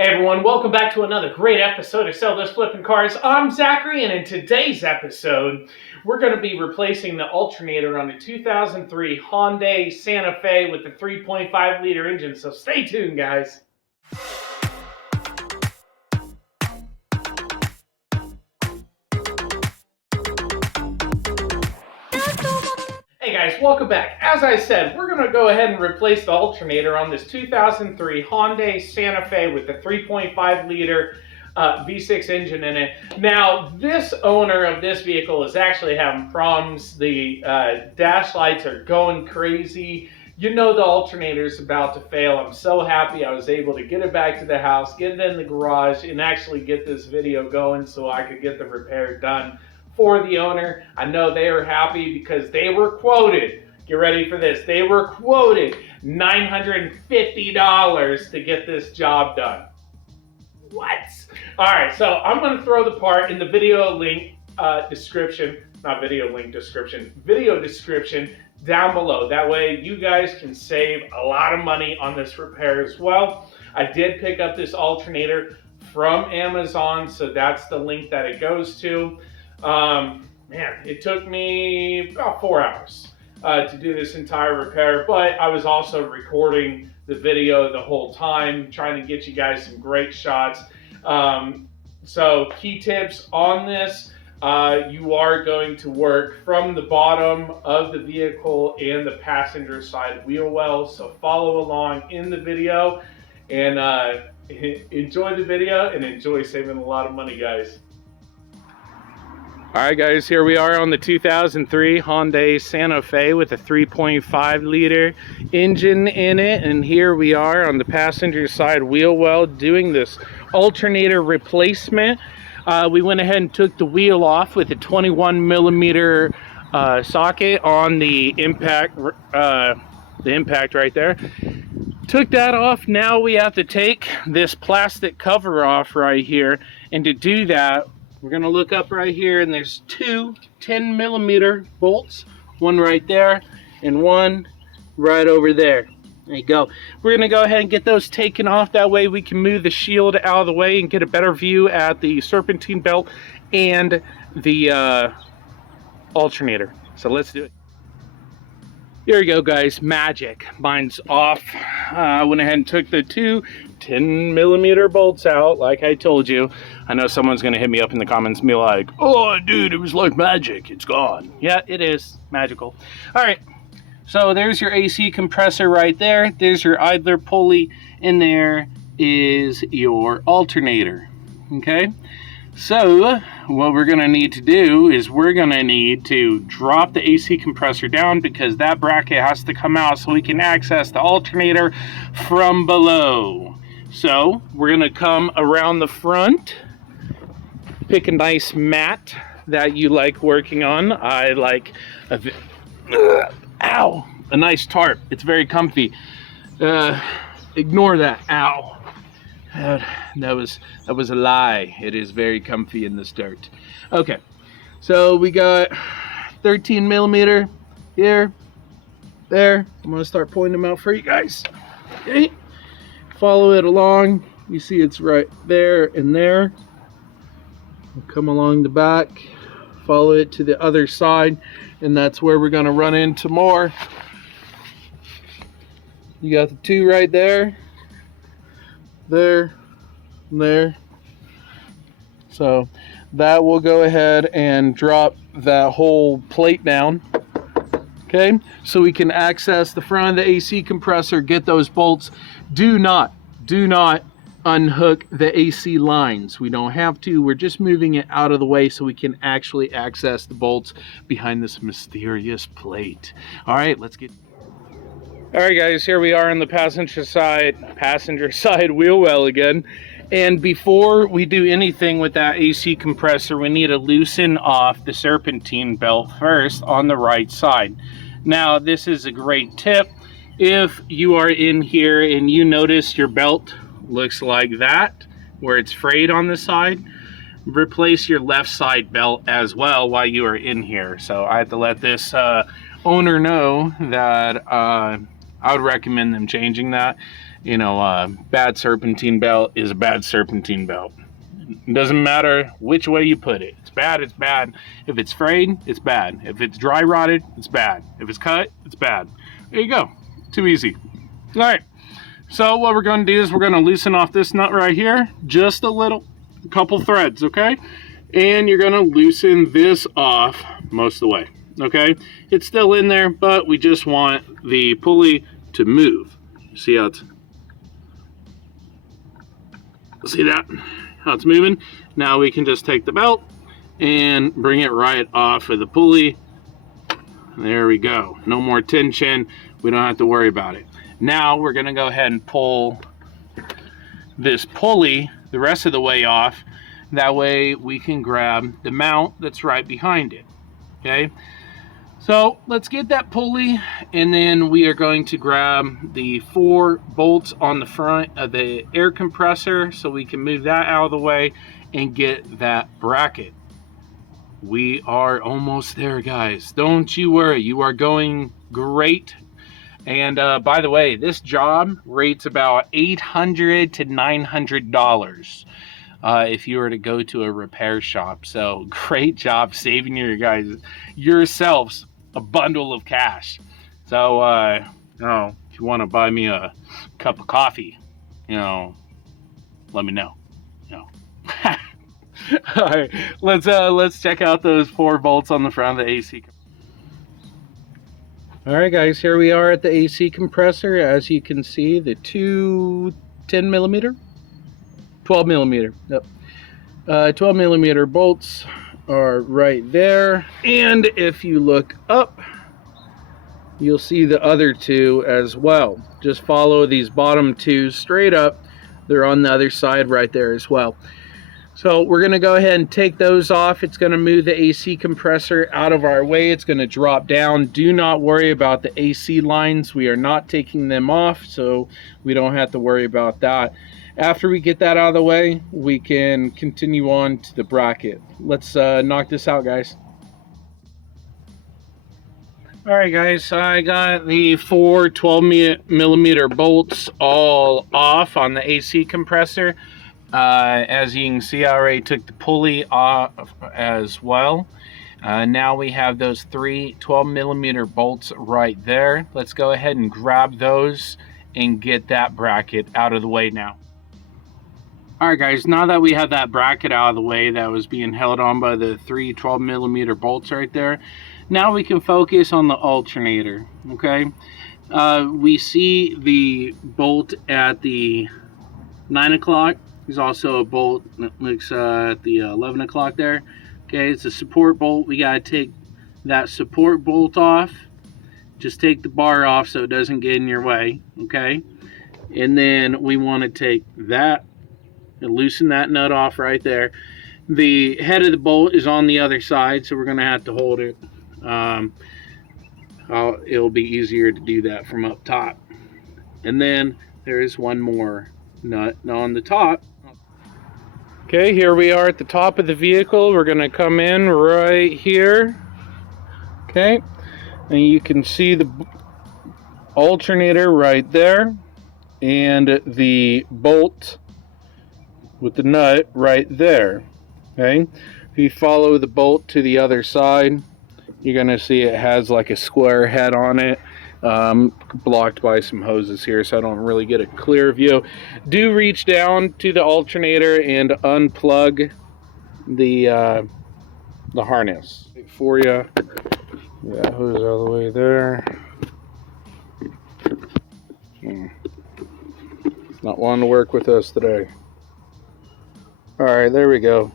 Hey everyone, welcome back to another great episode of Sell Those Flipping Cars. I'm Zachary, and in today's episode, we're going to be replacing the alternator on the 2003 Hyundai Santa Fe with the 3.5 liter engine, so stay tuned, guys. Hey guys, welcome back. As I said, we're going to go ahead and replace the alternator on this 2003 Hyundai Santa Fe with the 3.5 liter V6 engine in it. Now, this owner of this vehicle is actually having problems. The dash lights are going crazy. You know the alternator is about to fail. I'm so happy I was able to get it back to the house, get it in the garage, and actually get this video going so I could get the repair done for the owner. I know they are happy because they were quoted, get ready for this, they were quoted $950 to get this job done. What? Alright, so I'm going to throw the part in the video link description, not video link description, video description down below. That way you guys can save a lot of money on this repair as well. I did pick up this alternator from Amazon, so that's the link that it goes to. Man, it took me about 4 hours to do this entire repair, but I was also recording the video the whole time, trying to get you guys some great shots. So key tips on this, you are going to work from the bottom of the vehicle and the passenger side wheel well, so follow along in the video and enjoy the video and enjoy saving a lot of money, guys. Alright guys, here we are on the 2003 Hyundai Santa Fe with a 3.5 liter engine in it, and here we are on the passenger side wheel well doing this alternator replacement. We went ahead and took the wheel off with a 21 millimeter socket on the impact right there. Took that off. Now we have to take this plastic cover off right here, and to do that we're going to look up right here, and there's two 10 millimeter bolts, one right there and one right over there. There you go. We're going to go ahead and get those taken off. That way we can move the shield out of the way and get a better view at the serpentine belt and the alternator. So let's do it. Here we go, guys. Magic. Mine's off. I went ahead and took the two 10 millimeter bolts out like I told you. I know someone's gonna hit me up in the comments and be like, oh dude, it was like magic, it's gone. Yeah, it is magical. All right, so there's your AC compressor right there. There's your idler pulley, and there is your alternator. Okay, so what we're gonna need to do is we're gonna need to drop the AC compressor down, because that bracket has to come out so we can access the alternator from below. So we're gonna come around the front, pick a nice mat that you like working on. I like a nice tarp. It's very comfy. Ignore that. Ow. That was a lie. It is very comfy in this dirt. Okay, so we got 13 millimeter here, there. I'm gonna start pointing them out for you guys. Okay, follow it along. You see it's right there and there. We'll come along the back, follow it to the other side, and that's where we're gonna run into more. You got the two right there, there, and there. So that will go ahead and drop that whole plate down. Okay, so we can access the front of the AC compressor, get those bolts. Do not unhook the AC lines. We don't have to. We're just moving it out of the way so we can actually access the bolts behind this mysterious plate. All right, let's get. All right, guys, here we are on the passenger side wheel well again. And before we do anything with that AC compressor, we need to loosen off the serpentine belt first on the right side. Now, this is a great tip. If you are in here and you notice your belt looks like that, where it's frayed on the side, replace your left side belt as well while you are in here. So I had to let this owner know that I would recommend them changing that. you know, bad serpentine belt is a bad serpentine belt. It doesn't matter which way you put it. It's bad, it's bad. If it's frayed, it's bad. If it's dry rotted, it's bad. If it's cut, it's bad. There you go. Too easy. All right. So what we're going to do is we're going to loosen off this nut right here, just a little, a couple threads, okay? And you're going to loosen this off most of the way, okay? It's still in there, but we just want the pulley to move. See how it's, see that? How it's moving? Now we can just take the belt and bring it right off of the pulley. There we go. No more tension. We don't have to worry about it. Now we're going to go ahead and pull this pulley the rest of the way off. That way we can grab the mount that's right behind it. Okay? So let's get that pulley, and then we are going to grab the 4 bolts on the front of the air compressor so we can move that out of the way and get that bracket. We are almost there, guys. Don't you worry. You are going great. And by the way, this job rates about $800 to $900 if you were to go to a repair shop. So great job saving yourselves a bundle of cash. So if you want to buy me a cup of coffee, let me know. All right, let's check out those 4 bolts on the front of the AC. All right, guys, here we are at the AC compressor. As you can see, the 2 10 millimeter, 12 millimeter, yep, 12 millimeter bolts are right there. And if you look up, you'll see the other 2 as well. Just follow these bottom 2 straight up. They're on the other side right there as well. So we're going to go ahead and take those off. It's going to move the AC compressor out of our way. It's going to drop down. Do not worry about the AC lines. We are not taking them off, so we don't have to worry about that. After we get that out of the way, we can continue on to the bracket. Let's knock this out, guys. All right, guys, I got the 4 12 millimeter bolts all off on the AC compressor. As you can see, I already took the pulley off as well. Now we have those 3 12 millimeter bolts right there. Let's go ahead and grab those and get that bracket out of the way now. Alright, guys, now that we have that bracket out of the way that was being held on by the 3 12 millimeter bolts right there, now we can focus on the alternator. Okay, we see the bolt at the 9 o'clock. There's also a bolt that looks at the 11 o'clock there. Okay, it's a support bolt. We got to take that support bolt off. Just take the bar off so it doesn't get in your way. Okay, and then we want to take that and loosen that nut off right there. The head of the bolt is on the other side, so we're going to have to hold it. It'll be easier to do that from up top. And then there is one more nut on the top. Okay, here we are at the top of the vehicle. We're going to come in right here. Okay, and you can see the alternator right there and the bolt with the nut right there. Okay, if you follow the bolt to the other side, you're going to see it has like a square head on it. Blocked by some hoses here, so I don't really get a clear view. Do reach down to the alternator and unplug the harness for you. Yeah, hose all the way there. Not wanting to work with us today. Alright, there we go.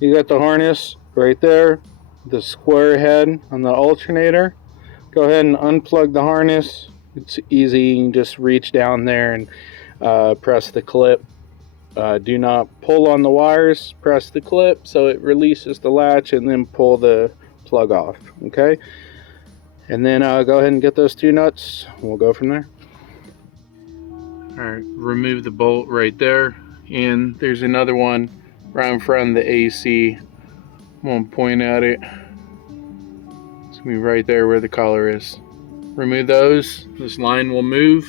You got the harness right there, the square head on the alternator. Go ahead and unplug the harness. It's easy. You can just reach down there and press the clip. Do not pull on the wires. Press the clip so it releases the latch, and then pull the plug off. Okay? And then go ahead and get those 2 nuts. We'll go from there. Alright, remove the bolt right there. And there's another one right in front of the AC. I'm going to point at it. It's going to be right there where the collar is. Remove those. This line will move,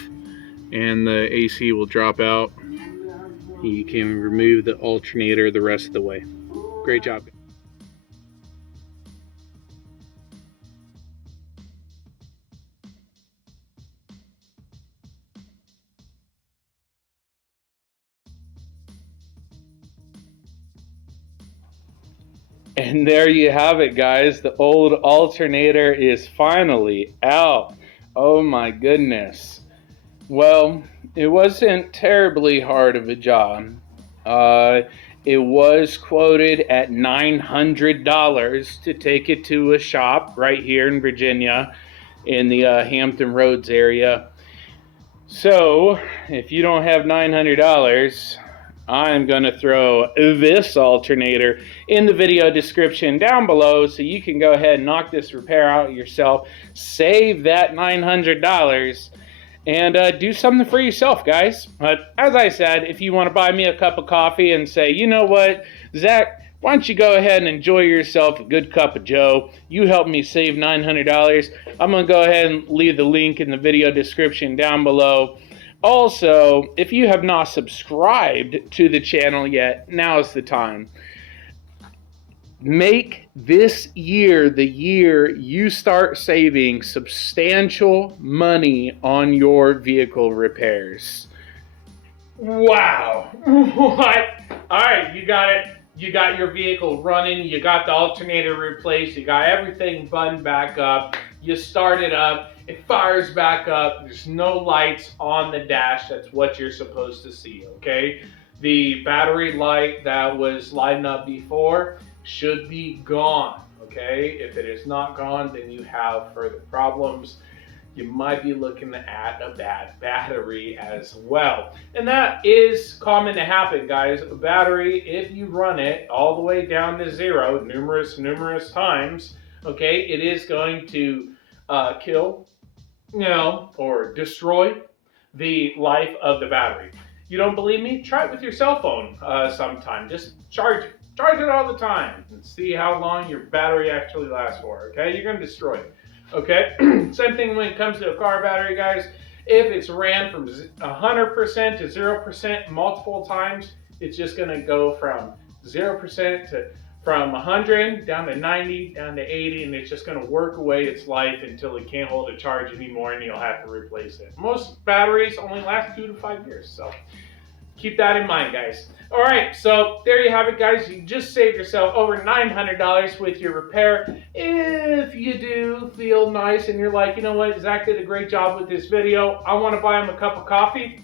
and the AC will drop out. You can remove the alternator the rest of the way. Great job. And there you have it, guys. The old alternator is finally out. Oh my goodness. Well, it wasn't terribly hard of a job. It was quoted at $900 to take it to a shop right here in Virginia in the Hampton Roads area. So, if you don't have $900, I'm going to throw this alternator in the video description down below so you can go ahead and knock this repair out yourself, save that $900, and do something for yourself, guys. But as I said, if you want to buy me a cup of coffee and say, you know what, Zach, why don't you go ahead and enjoy yourself a good cup of joe? You helped me save $900. I'm going to go ahead and leave the link in the video description down below. Also, if you have not subscribed to the channel yet, now's the time. Make this year the year you start saving substantial money on your vehicle repairs. Wow. What? All right, you got it. You got your vehicle running. You got the alternator replaced. You got everything buttoned back up. You start it up. It fires back up. There's no lights on the dash. That's what you're supposed to see, okay? The battery light that was lighting up before should be gone, okay? If it is not gone, then you have further problems. You might be looking at a bad battery as well. And that is common to happen, guys. A battery, if you run it all the way down to zero numerous times, okay, it is going to kill, or destroy the life of the battery. You don't believe me? Try it with your cell phone sometime. Just charge it. Charge it all the time and see how long your battery actually lasts for, okay? You're going to destroy it, okay? Same thing when it comes to a car battery, guys. If it's ran from 100% to 0% multiple times, it's just going to go from 0% to from 100 down to 90, down to 80, and it's just going to work away its life until it can't hold a charge anymore and you'll have to replace it. Most batteries only last 2 to 5 years, so keep that in mind, guys. All right, so there you have it, guys. You just saved yourself over $900 with your repair. If you do feel nice and you're like, you know what, Zach did a great job with this video, I want to buy him a cup of coffee.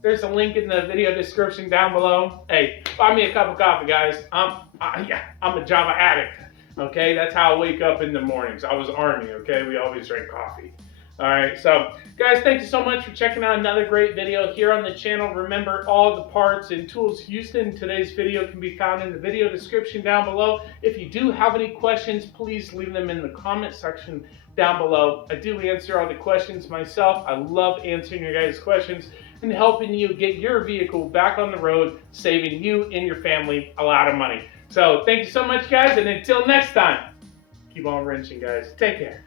There's a link in the video description down below. Hey, buy me a cup of coffee, guys. I'm a Java addict, okay? That's how I wake up in the mornings. I was Army, okay? We always drink coffee. All right, so guys, thank you so much for checking out another great video here on the channel. Remember, all the parts and tools used in today's video can be found in the video description down below. If you do have any questions, please leave them in the comment section down below. I do answer all the questions myself. I love answering your guys' questions and helping you get your vehicle back on the road, saving you and your family a lot of money. So thank you so much, guys, and until next time, keep on wrenching, guys. Take care.